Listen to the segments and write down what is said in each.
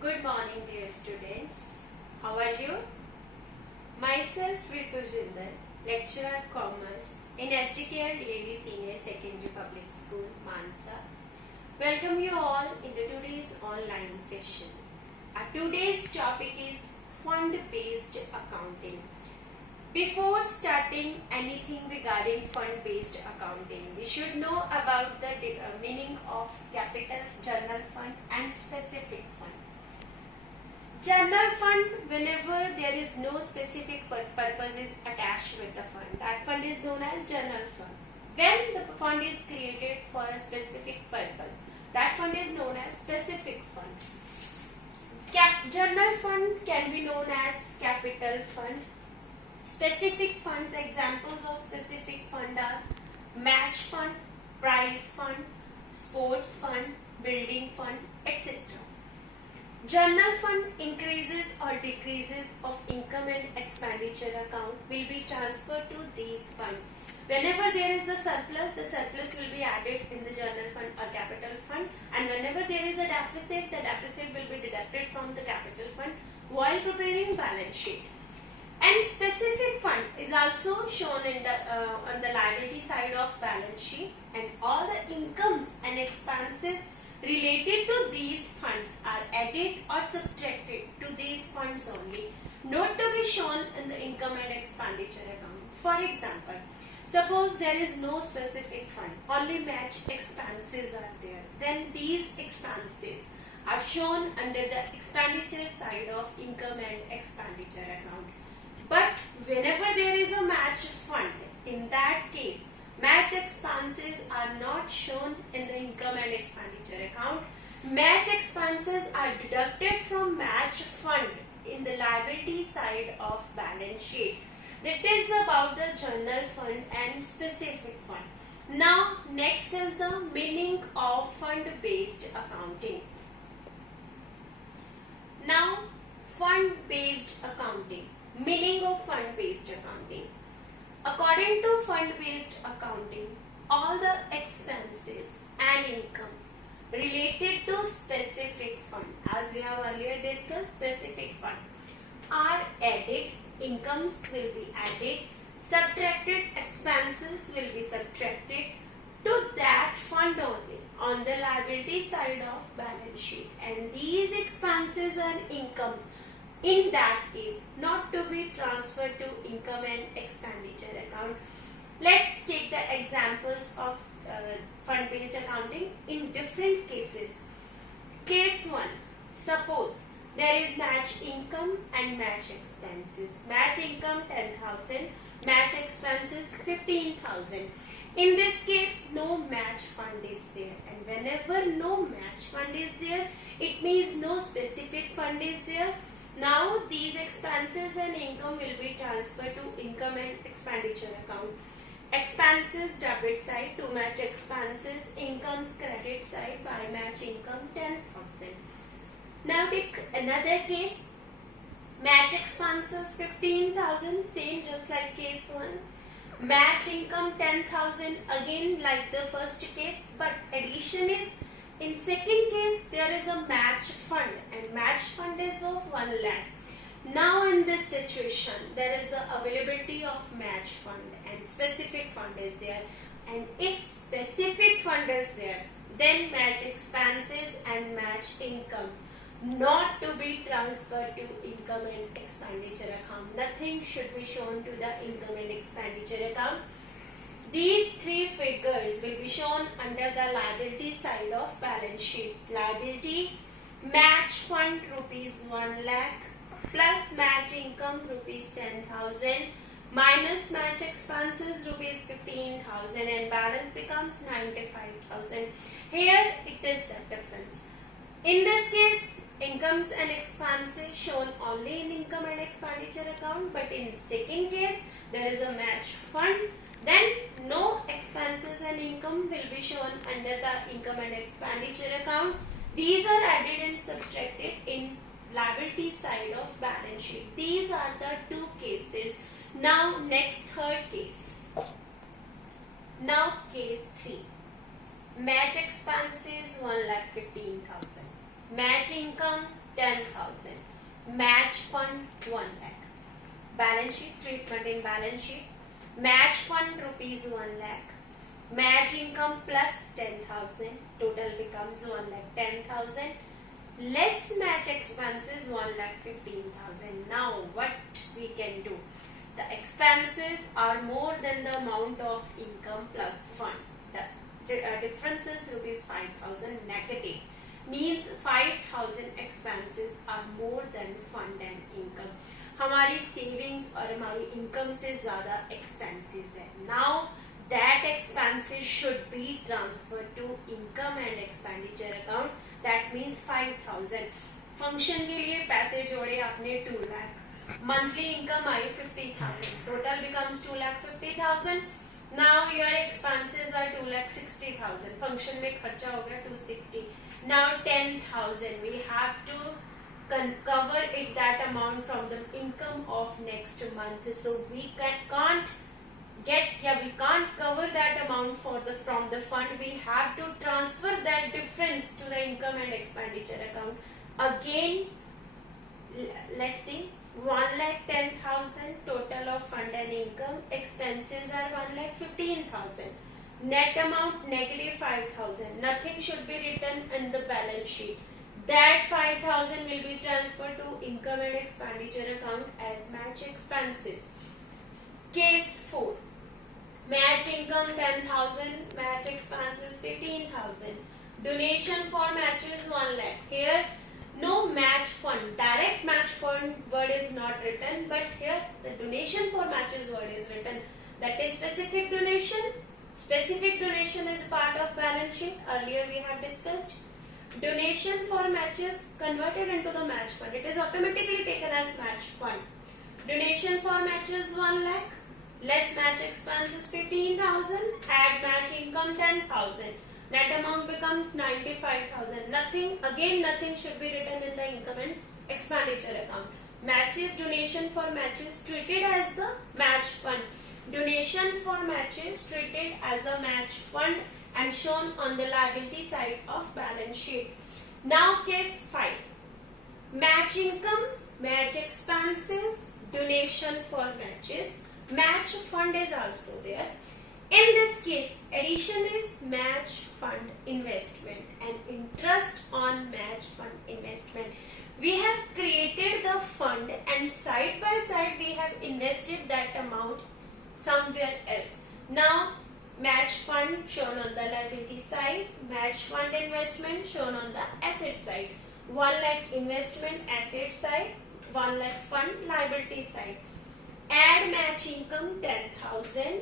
Good morning, dear students. How are you? Myself, Ritu Jindal, lecturer at Commerce in SDKR DAV Senior Secondary Public School, Mansa. Welcome you all in the today's online session. Our today's topic is fund-based accounting. Before starting anything regarding fund-based accounting, we should know about the meaning of capital general fund and specific fund. General fund, whenever there is no specific purpose is attached with the fund, that fund is known as general fund. When the fund is created for a specific purpose, that fund is known as specific fund. General fund can be known as capital fund. Specific funds, examples of specific fund are match fund, prize fund, sports fund, building fund, etc. General fund increases or decreases of income and expenditure account will be transferred to these funds. Whenever there is a surplus, the surplus will be added in the general fund or capital fund, and whenever there is a deficit, the deficit will be deducted from the capital fund while preparing balance sheet. And specific fund is also shown in the on the liability side of balance sheet, and all the incomes and expenses related to these funds are added or subtracted to these funds only, not to be shown in the income and expenditure account. For example, suppose there is no specific fund, only match expenses are there, then these expenses are shown under the expenditure side of income and expenditure account. But whenever there is a match fund, in that case, match expenses are not shown in the income and expenditure account. Match expenses are deducted from match fund in the liability side of balance sheet. That is about the general fund and specific fund. Now, next is the meaning of fund-based accounting. Now, fund-based accounting. Meaning of fund-based accounting. According to fund-based accounting, all the expenses and incomes related to specific fund, as we have earlier discussed, specific fund, are added, incomes will be added, subtracted, expenses will be subtracted to that fund only on the liability side of balance sheet. And these expenses and incomes, in that case, not to be transferred to income and expenditure account. Let's take the examples of fund-based accounting in different cases. Case 1. Suppose there is match income and match expenses. Match income 10,000, match expenses 15,000. In this case, no match fund is there. And whenever no match fund is there, it means no specific fund is there. Now, these expenses and income will be transferred to income and expenditure account. Expenses debit side to match expenses, incomes credit side by match income 10,000. Now, take another case. Match expenses 15,000, same just like case 1. Match income 10,000, again like the first case, but addition is, in second case, there is a match fund, and match fund is of 1 lakh. Now in this situation, there is a availability of match fund and specific fund is there. And if specific fund is there, then match expenses and match incomes not to be transferred to income and expenditure account. Nothing should be shown to the income and expenditure account. These three figures will be shown under the liability side of balance sheet. Liability, match fund rupees 1 lakh plus match income rupees 10,000 minus match expenses rupees 15,000, and balance becomes 95,000. Here it is the difference. In this case, incomes and expenses shown only in income and expenditure account, but in second case, there is a match fund. Then no expenses and income will be shown under the income and expenditure account. These are added and subtracted in liability side of balance sheet. These are the two cases. Now next third case. Now case 3. Match expenses 1,15,000. Match income 10,000. Match fund 1 lakh. Balance sheet treatment in balance sheet. Match fund rupees 1 lakh. Match income plus 10,000. Total becomes 1 lakh 10,000. Less match expenses 1 lakh 15,000. Now what we can do? The expenses are more than the amount of income plus fund. The difference is rupees 5,000 negative. Means 5,000 expenses are more than fund and income. हमारी savings और हमारी income से ज्यादा expenses है. Now that expenses should be transfer to income and expenditure account. That means 5,000. Function के लिए पैसे जोड़े आपने 2 लाख. मंथली इनकम आई 50,000. Total becomes 2,50,000. Now your expenses are 2,60,000. Function में खर्चा हो गया 260. Now 10,000 we have to cover it that amount from the income of next month. So we can't cover that amount from the fund. We have to transfer that difference to the income and expenditure account. Again, let's see. 1,10,000 total of fund and income. Expenses are 1,15,000. Net amount negative 5,000. Nothing should be written in the balance sheet. That 5,000 will be transferred to income and expenditure account as match expenses. Case 4. Match income 10,000. Match expenses 15,000. Donation for matches 1 lakh. Here no match fund. Direct match fund word is not written, but here the donation for matches word is written. That is specific donation. Specific donation is part of balance sheet. Earlier we have discussed. Donation for matches converted into the match fund. It is automatically taken as match fund. Donation for matches 1 lakh. Less match expenses 15,000. Add match income 10,000. Net amount becomes 95,000. Nothing should be written in the income and expenditure account. Matches, donation for matches treated as the match fund. Donation for matches treated as a match fund and shown on the liability side of balance sheet. Now case 5. Match income, match expenses, donation for matches. Match fund is also there. In this case, addition is match fund investment and interest on match fund investment. We have created the fund and side by side we have invested that amount somewhere else. Now match fund shown on the liability side, match fund investment shown on the asset side. 1 lakh investment asset side, 1 lakh fund liability side. Add match income 10,000,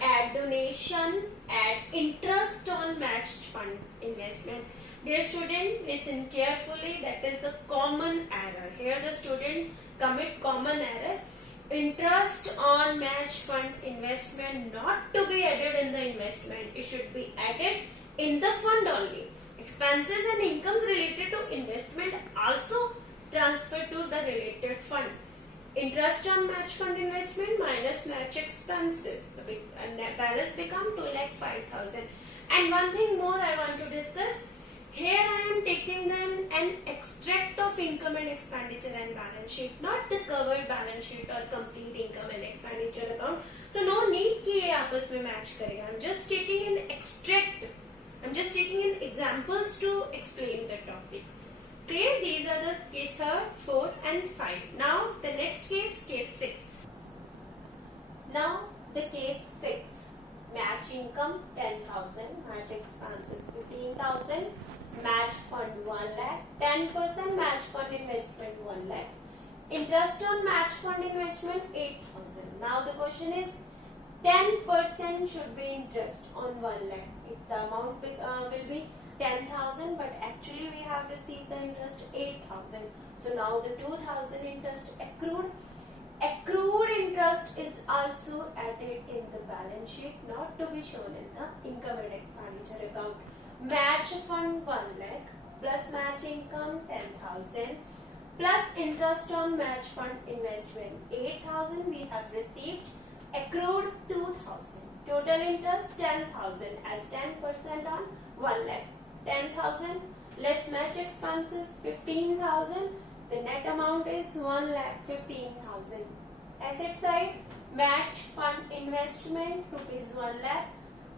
add donation, add interest on matched fund investment. Dear student, listen carefully. That is a common error. Here the students commit common error. Interest on match fund investment not to be added in the investment. It should be added in the fund only. Expenses and incomes related to investment also transfer to the related fund. Interest on match fund investment minus match expenses. The balance become 2,05,000. And one thing more I want to discuss. Here I am taking then an extract of income and expenditure and balance sheet, not the covered balance sheet or complete income and expenditure account. So no need कि ये आपस में match करेगा. I'm just taking an extract. I'm just taking in examples to explain the topic. Okay, these are the case 3, 4 and 5. Now the next case 6. Now the case 6. Match income 10,000, match expenses 15,000, match fund 1 lakh, 10% match fund investment 1 lakh, interest on match fund investment 8,000. Now the question is 10% should be interest on 1 lakh. The amount will be 10,000, but actually we have received the interest 8,000. So now the 2,000 interest accrued. Accrued interest is also added in the balance sheet, not to be shown in the income and expenditure account. Match fund 1 lakh plus match income 10,000 plus interest on match fund investment 8,000 we have received. Accrued 2,000. Total interest 10,000 as 10% on 1 lakh. 10,000 less match expenses 15,000. The net amount is 1,15,000. Asset side, match fund investment rupees 1 lakh.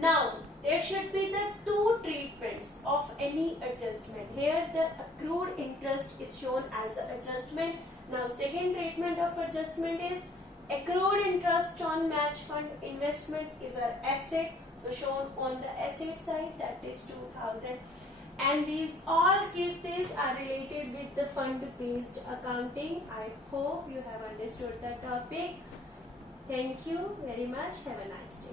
Now there should be the two treatments of any adjustment. Here the accrued interest is shown as the adjustment. Now second treatment of adjustment is accrued interest on match fund investment is an asset, so shown on the asset side, that is 2,000. And these all cases are related with the fund based accounting. I hope you have understood the topic. Thank you very much. Have a nice day.